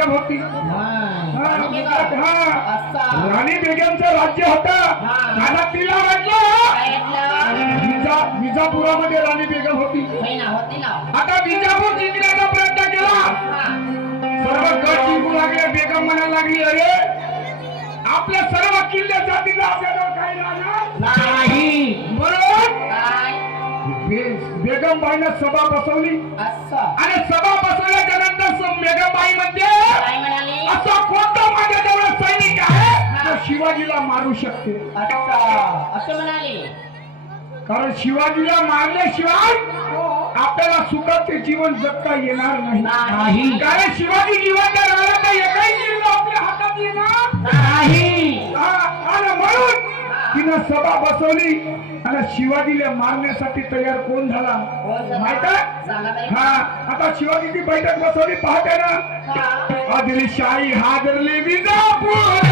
बेगम होती. राणी बेगमचं राज्य होतं. मला तिला वाटलं विजापुरामध्ये राणी बेगम होती. आता विजापूर जिंकण्याचा प्रयत्न केला. सर्व गड जिंकू लागले. बेगम म्हणायला लागली, अरे आपल्या सर्व किल्ले जातीला आपल्याला काही राहणार नाही. बरोबर. बेगमबाईनं सभा बसवली आणि सभा बसवल्याच्या नंतर बेगमबाई म्हणते, असा कोणता माझ्याजवळ सैनिक आहे जो शिवाजीला मारू शकते. असं म्हणाले. कारण शिवाजीला मारल्याशिवाय आपल्याला सुखाचे जीवन जगता येणार नाही. कारण शिवाजी जिवंत राहिला तर एकही जिल्हा आपल्या हातात येणार नाही. आणि म्हणून तिनं सभा बसवली आणि शिवाजीला मारण्यासाठी तयार कोण झाला माहित आहे? आता शिवाजीची बैठक बसवली. पाहते ना, आदिलशाही हादरली विजापूर.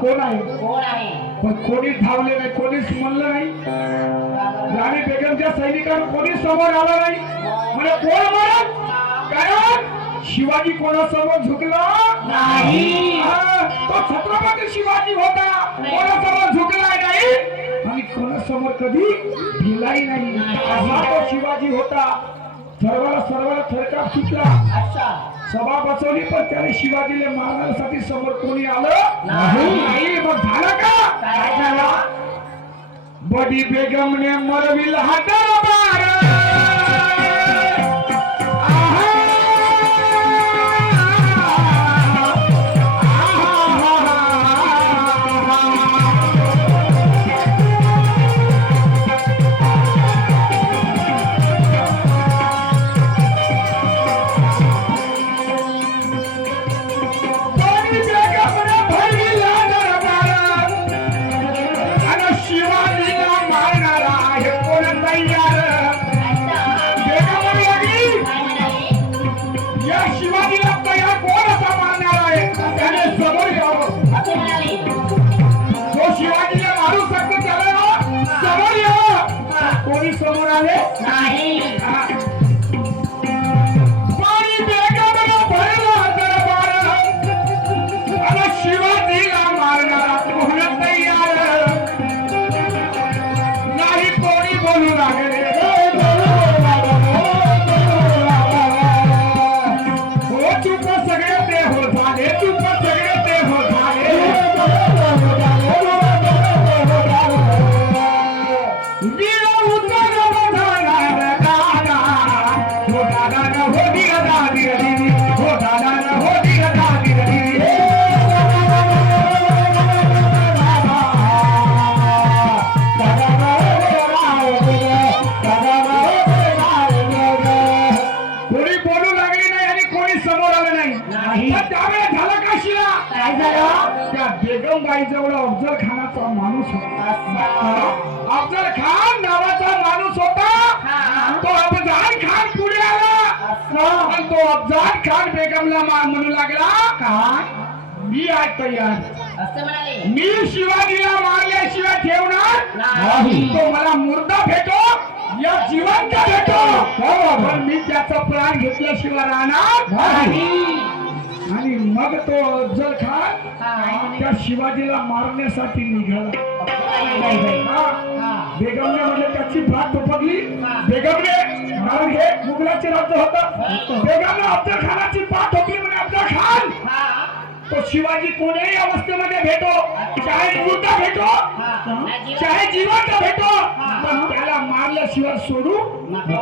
कोण आहे? पण कोणीच धावले नाही, कोणीच म्हणलं नाही. राणी बेगमच्या सैनिकांना कोणीच समोर आला नाही. म्हणजे कोण म्हणत? कारण शिवाजी कोणासमोर झुकला नाही. तो छत्रपती शिवाजी होता. कोणासमोर झुकला नाही आणि कोणासमोर कधी भिलाही नाही. असा तो शिवाजी होता. सर्वाला थरकाप सुटला. सभा बसवली पण त्याने शिवाजीला मारण्यासाठी समोर कोणी आलं नाही. मग झालं का? काय झालं? बडी बेगमने मरविल हा दरबार. समोर आले नाही. पाणी बेगमनं भरला दरबार आणि शिवाजीला मारणारा कोण तयार नाही. कोणी बोलू लागले. हो चुक सगळे ते हो झाले. चुक सगळे ते हो झाले. बेगमबाई जवळ अफजल खानाचा माणूस होता. अफजल खान नावाचा माणूस होता. तो अफजल खान पुढे आला आणि तो अफजल खान बेगमला म्हणू लागला, काय मी आज तयार. मी शिवाजीला मारल्याशिवाय ठेवणार नाही. तो मला मुर्दा भेटो या जिवंत भेटो पण मी त्याचा प्राण घेतल्याशिवाय राहणार नाही. आणि मग तो अफजल खान हा. त्या शिवाजीला मारण्यासाठी निघाला. बाई, बाई. हा. हा. बेगमने म्हणजे त्याची भात पकडली. हा. बेगमने, कारण हे मुघलाचे राज्य होतं, बेगमने अफजल खानाची पाठ ठोकली. म्हणजे अफजल खान हा. तो शिवाजी कोणत्याही अवस्थेमध्ये भेटो, चाहे मृत भेटो, चाहे जिवंत भेटो, पण त्याला मारल्याशिवाय सोडू नको.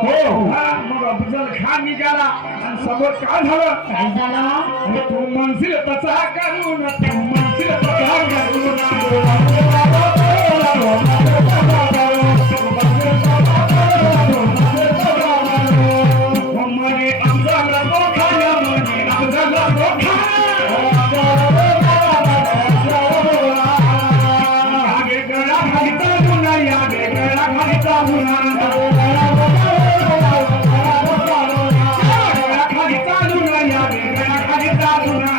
हा, मग अफजल खान निघाला आणि समोर काय झालं? काय झालं? अरे तू म्हणशील तसा करून, तू म्हणशील तसा करून, मने अफजल खान, मने अफजल खान, यागे गळा खालीचा गुन्हा, यागे गळा खालीचा गुन्हा, गळा खालीचा गुन्हा, यागे गळा खालीचा गुन्हा,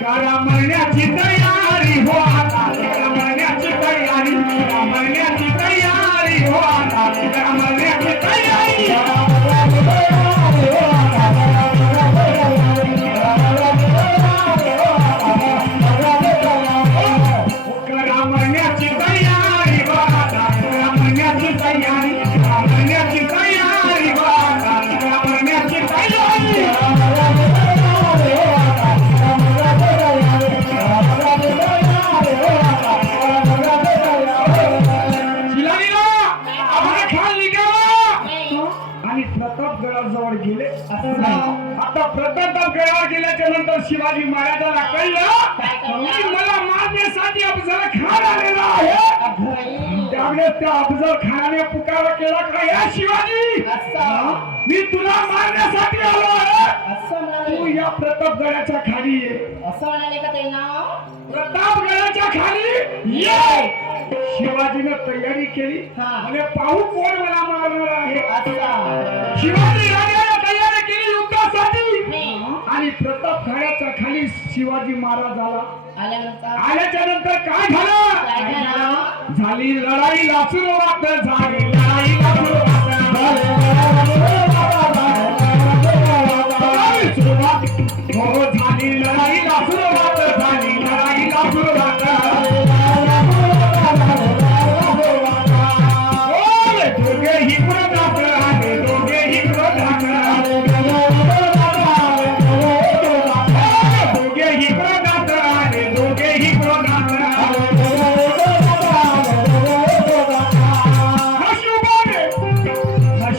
करा मरण्याची तयारी हो आता, करा मरण्याची तयारी, करा मरण्याची तयारी हो आता, करा मरण्याची तयारी. करा मरण्याची तयारी हो आता, करा मरण्याची तयारी, करा मरण्याची तयारी हो आता, करा मरण्याची तयारी. शिलाजीला अफजल खान निघाला आणि प्रतापगडाजवळ गेले. आता प्रतापगडावर गेल्याच्या नंतर शिवाजी महाराजांना कळलं की मला मारण्यासाठी अफजल खान आलेला आहे. त्यावेळेस त्या अफजल खानाने पुकार केला का, या शिवाजी, मी तुला मारण्यासाठी आलो आहे, तू या प्रतापगडाच्या खाली ये. असं म्हणाले का ते नाव? प्रतापगडाच्या खाली ये. शिवाजीने तयारी केली. म्हणजे पाहू कोण मला मारणार आहे. अच्छा. शिवाजी राजाने तयारी केली युद्धासाठी. आणि प्रतापगडाच्या खाली शिवाजी महाराज आल्याच्या नंतर काय झालं? झाली लढाई लाचुरवात, झाली लढाई लाचुरवात, हो झाली लढाई लाचुरवात, झाली लढाई लाचुरवात, दोघेही क्रोधात आले, दोघेही क्रोधात आले, दोघेही क्रोधात आले, दोघेही क्रोधात आले.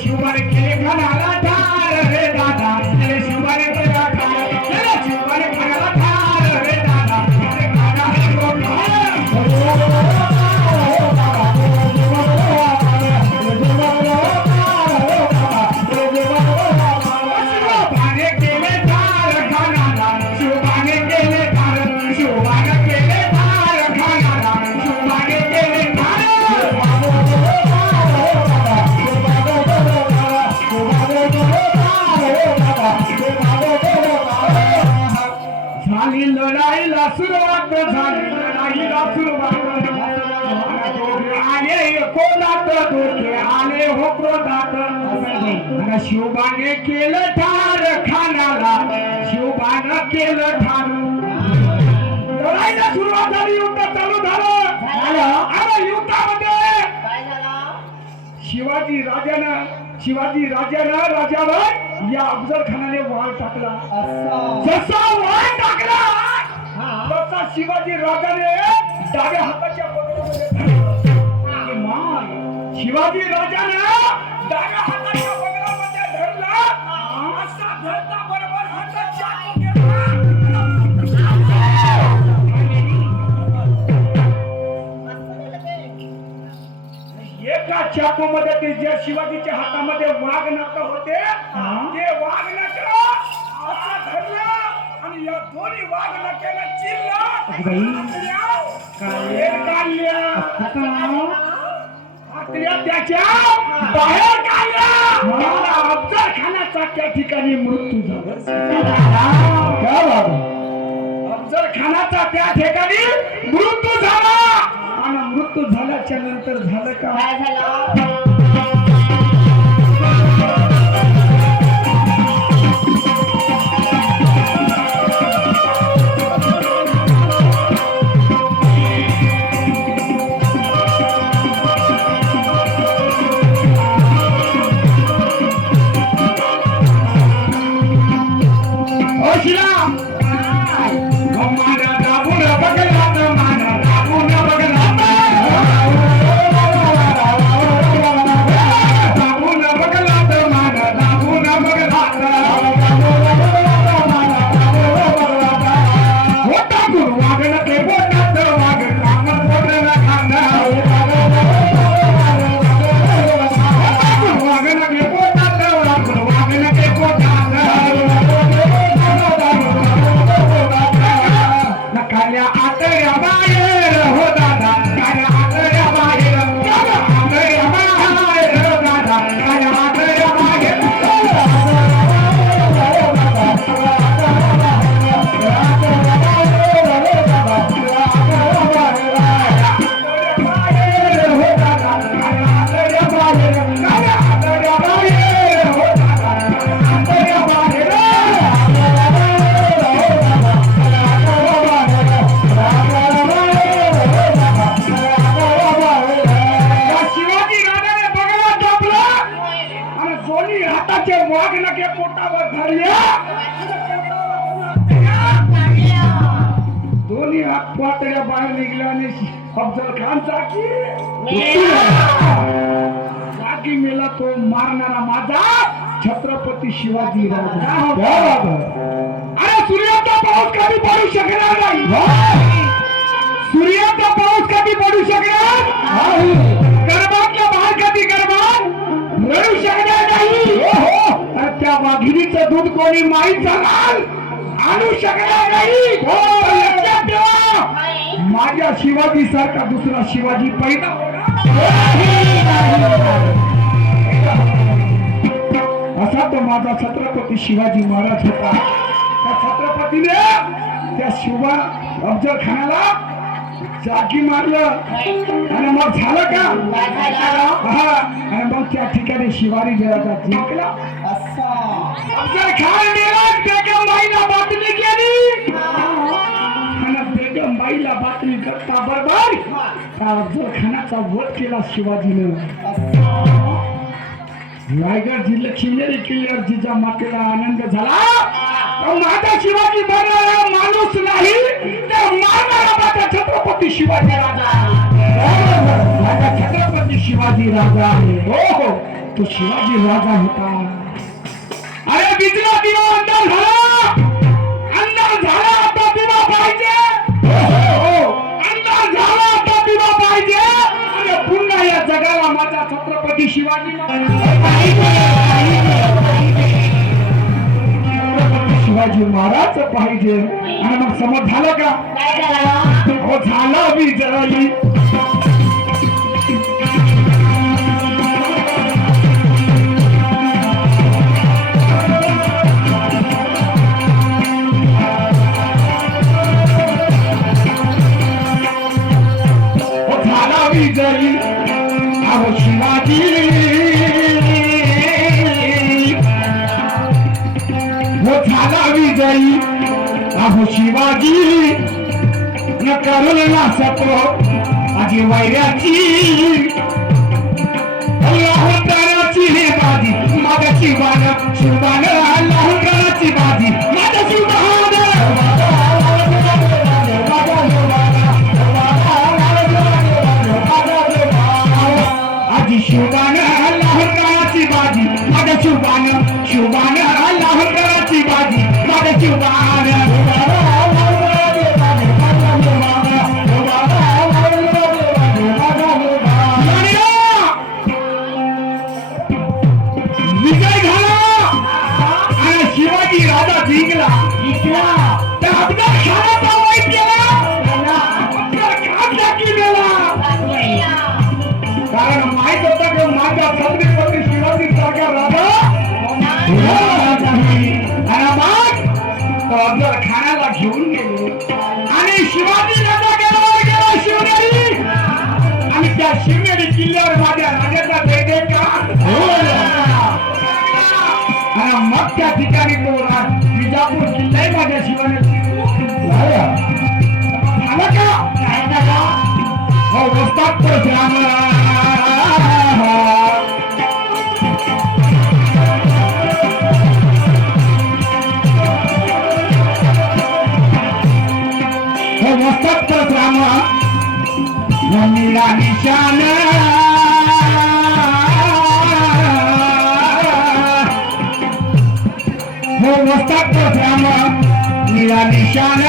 शिवाने केले खानाला ठार रे दादा, केले शिवाने केला ठार, केले शिवाने खानाला ठार रे दादा, केले खानाला शिवबाने केले ठार खानाला, शिवबाने केले ठार, शिवबाने केले ठार खानाला, शिवबाने केले ठार. झाली लढाईला सुरुवात, झाली लढाईला सुरुवात, आले क्रोधात, दोघे आले हो क्रोधात. शिवबाने केलं ठार खानाला, शिवबानं केलं ठार. लढाईला सुरुवात झाली, युद्ध चालू झालं. अरे युद्धामध्ये काय झालं? शिवाजी राजानं राजावर या अफजल खानाने वार टाकला. जसा वार टाकला तसा शिवाजी राजाने डाव्या हाताच्या पगडीमध्ये शिवाजी राजाने डाव्या हाताच्या पगडीमध्ये धरला. असा धरता बरोबर हातात चाकू घेतला. एका चाकूमध्ये ते जे शिवाजीच्या हातामध्ये वाघ नख होते, ते वाघ नख असं धरलं आणि या दोन्ही वाघ नख्याने चिरलं. हातल्या त्याच्या बाहेर काढल्या. अफजल खानाचा त्या ठिकाणी मृत्यू झाला. अफजल खानाचा त्या ठिकाणी मृत्यू झाला. आणि मृत्यू झाल्याच्या नंतर झालं काय? काय झालं? दोन्ही हाताचे वाघ नके पोटावर धरले, दोन्ही हात पातळ्या बाहेर निघल्या आणि अफजल खान जागी मेला तो मारणारा माझा छत्रपती शिवाजी राजा. अरे सूर्याचा पाऊस कधी पडू शकणार नाही, सूर्याचा पाऊस कधी पडू शकणार, गर्भातल्या बाहेर कधी गर्भात रडू शकणार नाही. आणि त्या वाघिणीचं दूध कोणी माहीत जाणार आणू शकणार नाही. लक्षात ठेवा, माझ्या शिवाजी सारखा दुसरा शिवाजी पैदा असा तो माझा छत्रपती शिवाजी महाराज होता. त्या छत्रपतीने त्या शिवा अफजल खानाला जागी मारलं आणि मग झालं का, हा, आणि मग त्या ठिकाणी शिवाजी जराचा जिंकला. अफजल खान मेला, बेगमबाईला बातमी केली आणि बेगमबाईला बातमी करता बरोबर त्या अफजल खानाचा वध केला शिवाजीने. रायगड जिल्ह्यात शिवनेरी किल्ल्यावर जिजा मातेला आनंद झाला. माझा शिवाजी मरणारा माणूस नाही, तर मारणारा माझा छत्रपती शिवाजी राजा, माझा छत्रपती शिवाजी राजा आहे. हो, तो शिवाजी राजा होता. अरे बिजला दिवा अंदाज झाला, अंदाज झाला, आता दिवा पाहिजे. अंदाज झाला, आता दिवा पाहिजे. आणि पुन्हा या जगाला माझा छत्रपती शिवाजी शिवाजी महाराज पाहिजे. आणि मग समज झालं का, हो झालं विजयी. विजयी अहो शिवाजी, हो झाला विजयी अहो शिवाजी. न करून ना सतो आजी वैऱ्याची, अल्लाहुताराची हे बाजी माझ्या शिवान, शिवान अल्लाहुताराची बाजी माझ्या शिवान. शिवबान अल्लाहुताराची बाजी माझ्या शिवबान, शिवबान अल्लाहुताराची बाजी माझ्या शिवबान. विजय झाला आणि शिवाजी राजा जिंकला. तर अफजल खानाचा वाईट केला, अफजल खान जागी गेला. कारण माहित होतं की माझ्या छत्रपती शिवाजी सारखा राजा आणि मग तो अफजल खानाला घेऊन गेले आणि शिवाजी राजा गेला शिवनेरी. आणि त्या शिवनेरी किल्ल्यावर माझ्या राजाचा जयजयकार आणि मग त्या ठिकाणी तो विजापूर किल्लाही माझ्या शिवाने झालं का. हो वस्तात तो श्यामला मस्तक राम नीला निशान हो मस्तक राम नीला निशान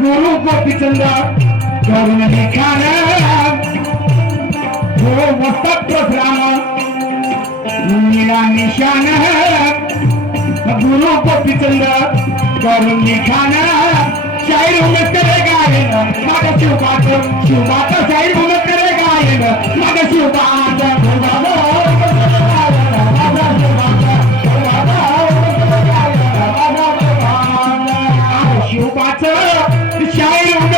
गुरु गोपीचंद करुण लिखान हो मस्तक राम नीला निशान गुरु गोपीचंद करुण लिखान. शाहीर उमत करे गायन माझ्या शिवबात, शिवबात शाहीर उमत करे गायन माझ्या शिवबात. शिवबाच